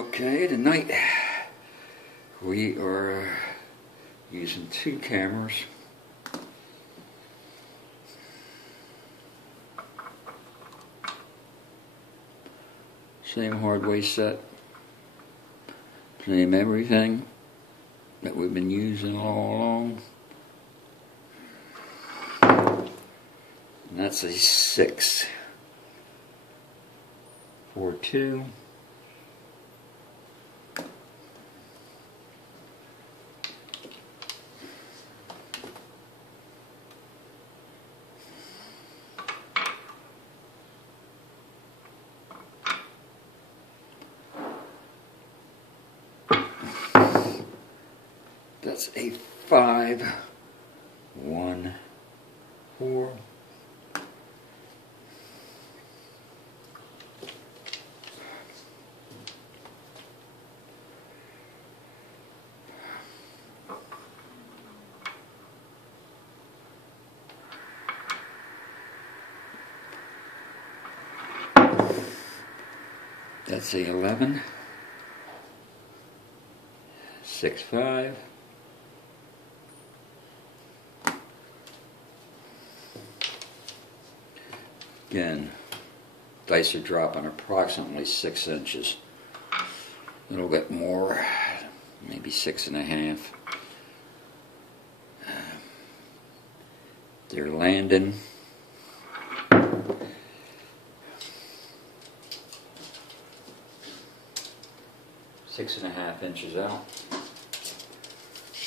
Okay, tonight we are using two cameras. Same hardware set, same everything that we've been using all along. And that's a 6.42. That's a 5.14. That's a 11. 6.5. Again, dice are dropping approximately 6 inches. A little bit more, maybe 6.5. They're landing. Six and a half inches out.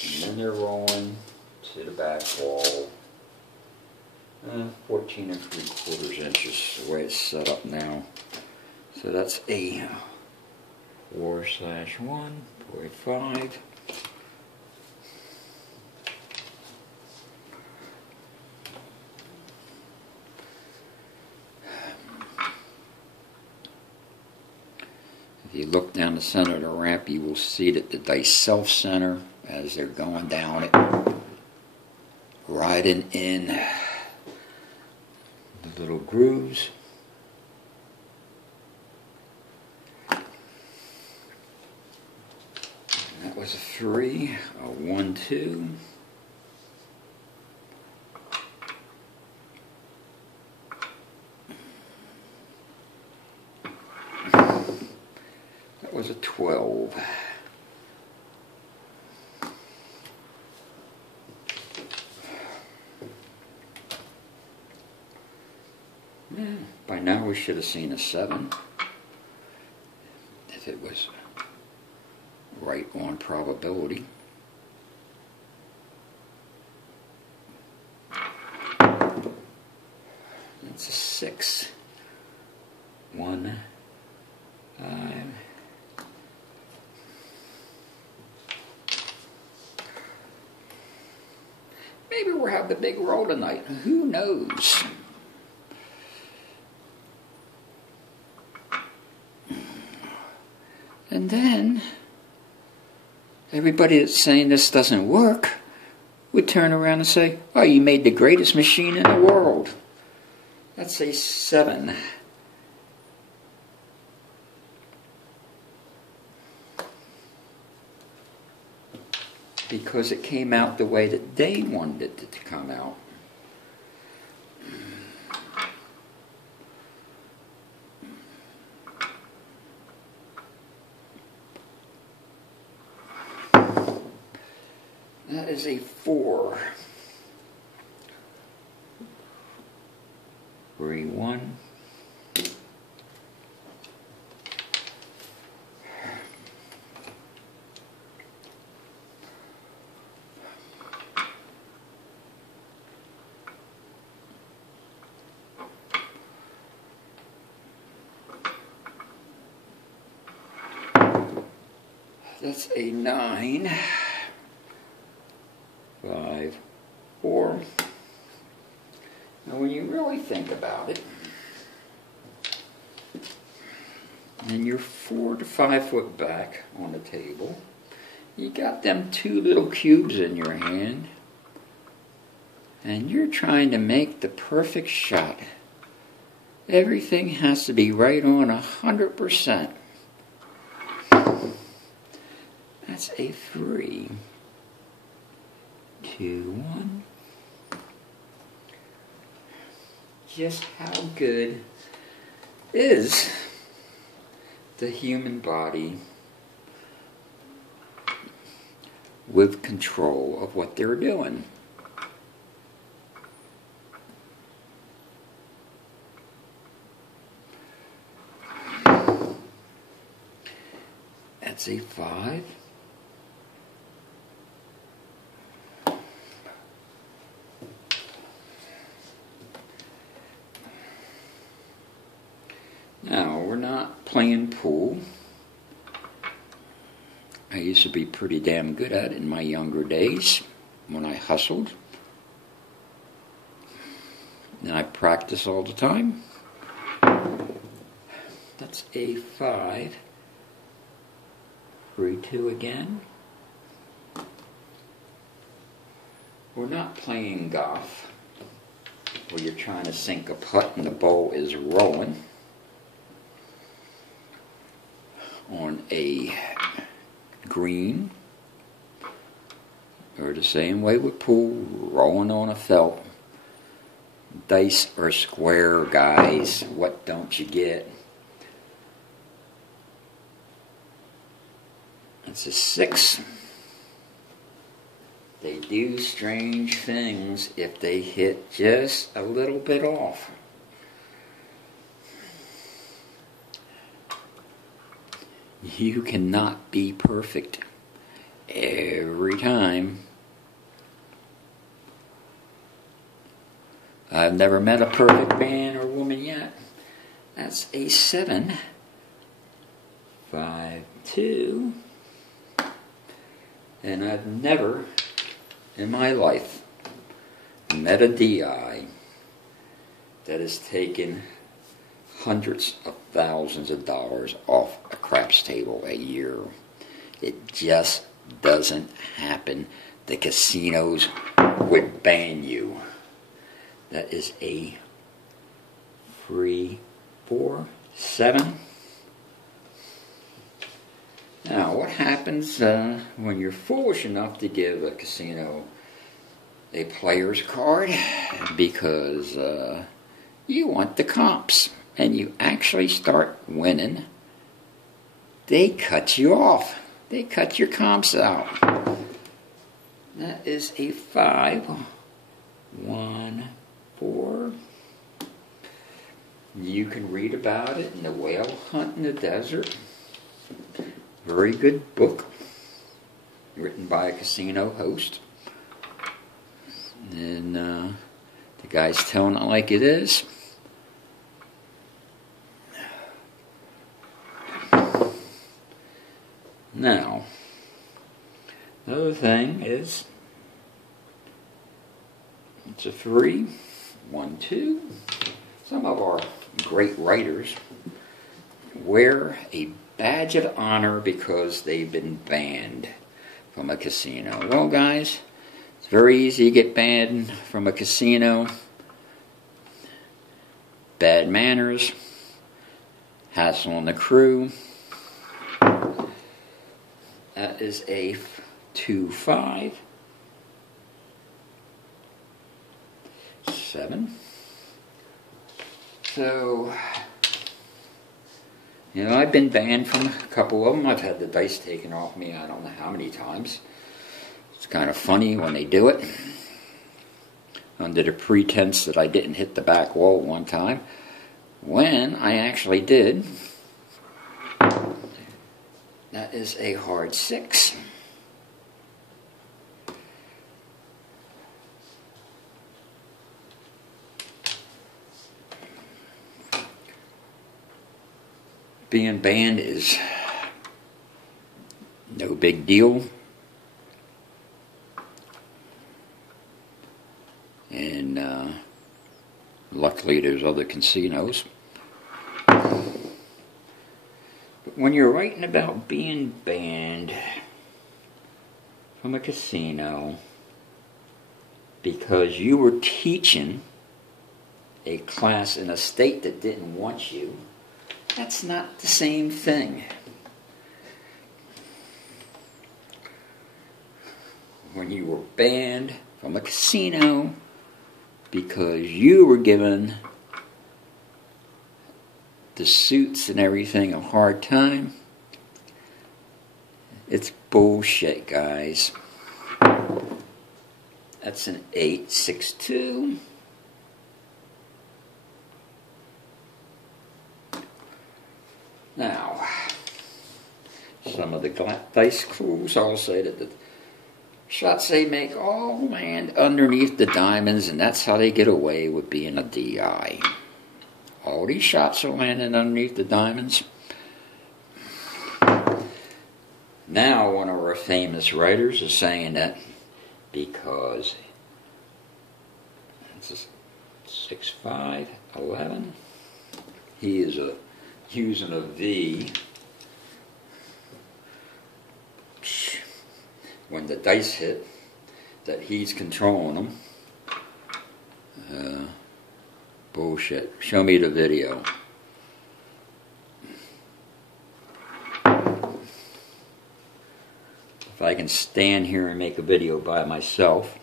And then they're rolling to the back wall. 14 3/4 inches, the way it's set up now. So that's a 4/1.5. If you look down the center of the ramp, you will see that the dice self-center as they're going down it, riding in the little grooves. That was a 3, a 1, 2. That was a 12. By now we should have seen a 7 if it was right on probability. That's a 6. 1, 5. Maybe we'll have the big roll tonight. Who knows? And then everybody that's saying this doesn't work would turn around and say, "Oh, you made the greatest machine in the world." That's a 7. Because it came out the way that they wanted it to come out. That is a 4. 3.1. That's a 9. 5, 4. Now when you really think about it, and you're 4 to 5 foot back on the table, you got them two little cubes in your hand, and you're trying to make the perfect shot. Everything has to be right on 100%. That's a 3, 2, 1. Just how good is the human body with control of what they're doing? That's a 5. Now, we're not playing pool. I used to be pretty damn good at it in my younger days when I hustled. And I practice all the time. That's a 5. 3, 2 again. We're not playing golf where you're trying to sink a putt and the ball is rolling on a green, or the same way with pool, rolling on a felt. Dice are square, guys. What don't you get? That's a 6. They do strange things if they hit just a little bit off. You cannot be perfect every time. I've never met a perfect man or woman yet. That's a 7. 5, 2. And I've never in my life met a DI that has taken hundreds of thousands of dollars off a craps table a year. It just doesn't happen. The casinos would ban you. That is a 3, 4, 7. Now, what happens when you're foolish enough to give a casino a player's card because you want the comps and you actually start winning? They cut you off. They cut your comps out. That is a 5, 1, 4. You can read about it in The Whale Hunt in the Desert. Very good book, written by a casino host. And the guy's telling it like it is. Now, the other thing is, it's a 3, 1, 2. Some of our great writers wear a badge of honor because they've been banned from a casino. Well, guys, it's very easy to get banned from a casino. Bad manners, hassle on the crew. That is a 2, 5, 7. So, you know, I've been banned from a couple of them. I've had the dice taken off me I don't know how many times. It's kind of funny when they do it. Under the pretense that I didn't hit the back wall one time. When I actually did. That is a hard 6. Being banned is no big deal. And luckily there's other casinos. But when you're writing about being banned from a casino because you were teaching a class in a state that didn't want you, that's not the same thing. when you were banned from a casino because you were given the suits and everything a hard time. It's bullshit, guys. That's an 862. Now, some of the dice crews all say that the shots they make all land underneath the diamonds, and that's how they get away with being a DI. All these shots are landing underneath the diamonds. Now, one of our famous writers is saying that because it's 6, 5, 11, he is using a V when the dice hit, that he's controlling them. Bullshit. Show me the video. If I can stand here and make a video by myself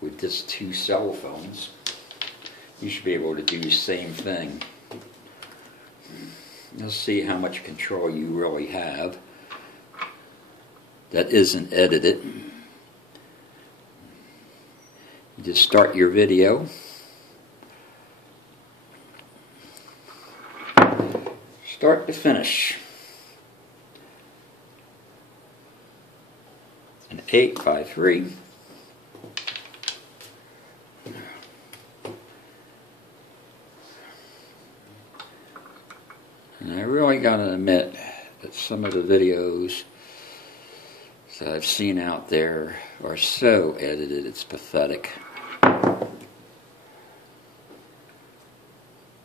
with just 2 cell phones, you should be able to do the same thing. You'll see how much control you really have that isn't edited. You just start your video. Start to finish. An 853. And I really gotta admit that some of the videos that I've seen out there are so edited, it's pathetic.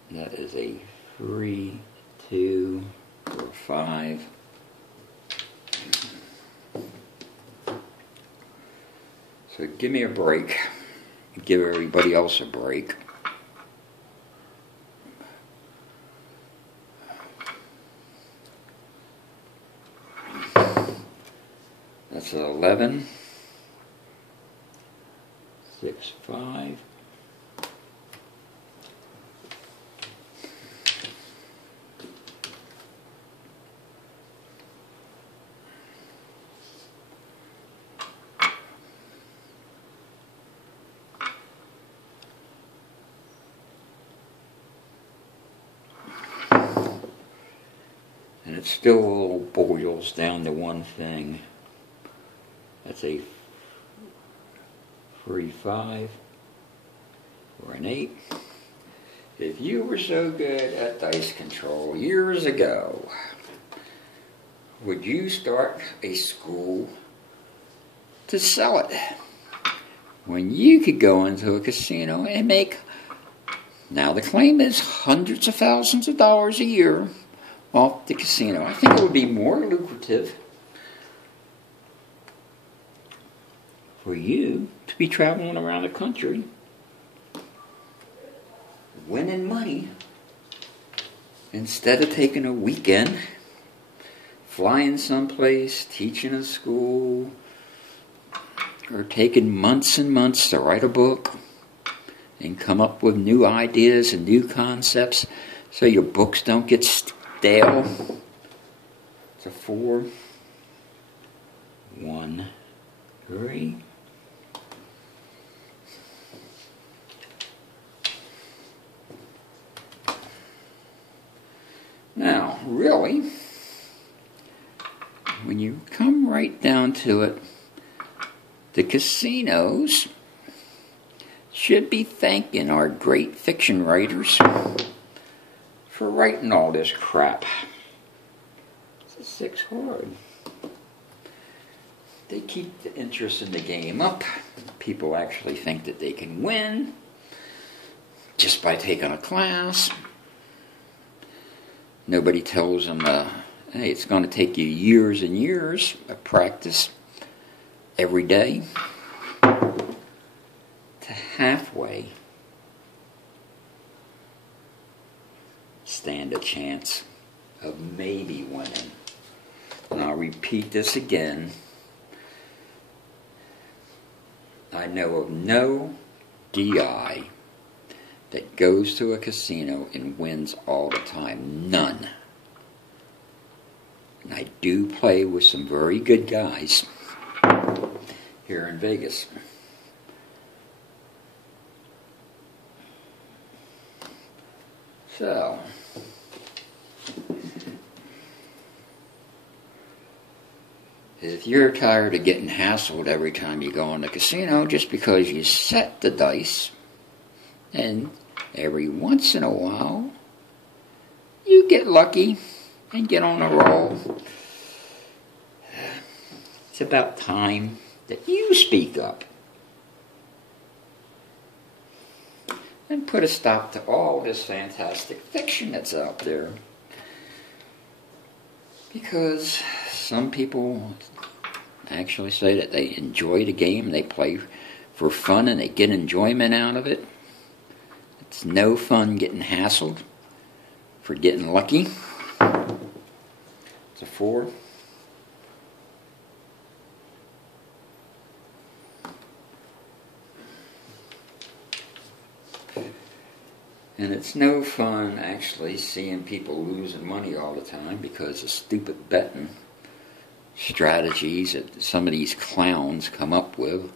That is a 3, 2, 4, 5. So give me a break. Give everybody else a break. That's an 11, 6, 5. And it still boils down to one thing. That's a 3, 5, or an 8. If you were so good at dice control years ago, would you start a school to sell it? When you could go into a casino and make, now the claim is hundreds of thousands of dollars a year off the casino. I think it would be more lucrative for you to be traveling around the country winning money instead of taking a weekend, flying someplace, teaching a school, or taking months and months to write a book and come up with new ideas and new concepts so your books don't get stale. It's a 4, 1, 3. Now, really, when you come right down to it, the casinos should be thanking our great fiction writers for writing all this crap. It's a 6 hard. They keep the interest in the game up. People actually think that they can win just by taking a class. Nobody tells them, hey, it's going to take you years and years of practice every day to halfway stand a chance of maybe winning. and I'll repeat this again, I know of no DI that goes to a casino and wins all the time. None. And I do play with some very good guys here in Vegas. So, if you're tired of getting hassled every time you go in the casino just because you set the dice, and every once in a while you get lucky and get on a roll, it's about time that you speak up and put a stop to all this fantastic fiction that's out there. Because some people actually say that they enjoy the game, they play for fun and they get enjoyment out of it. It's no fun getting hassled for getting lucky. It's a 4. And it's no fun actually seeing people losing money all the time because of stupid betting strategies that some of these clowns come up with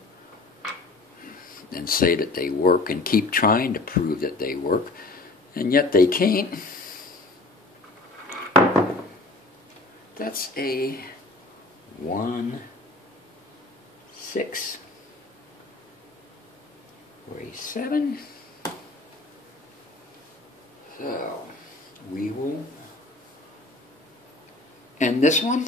and say that they work and keep trying to prove that they work, and yet they can't. That's a 1, 6, or a 7. So, we will end this one.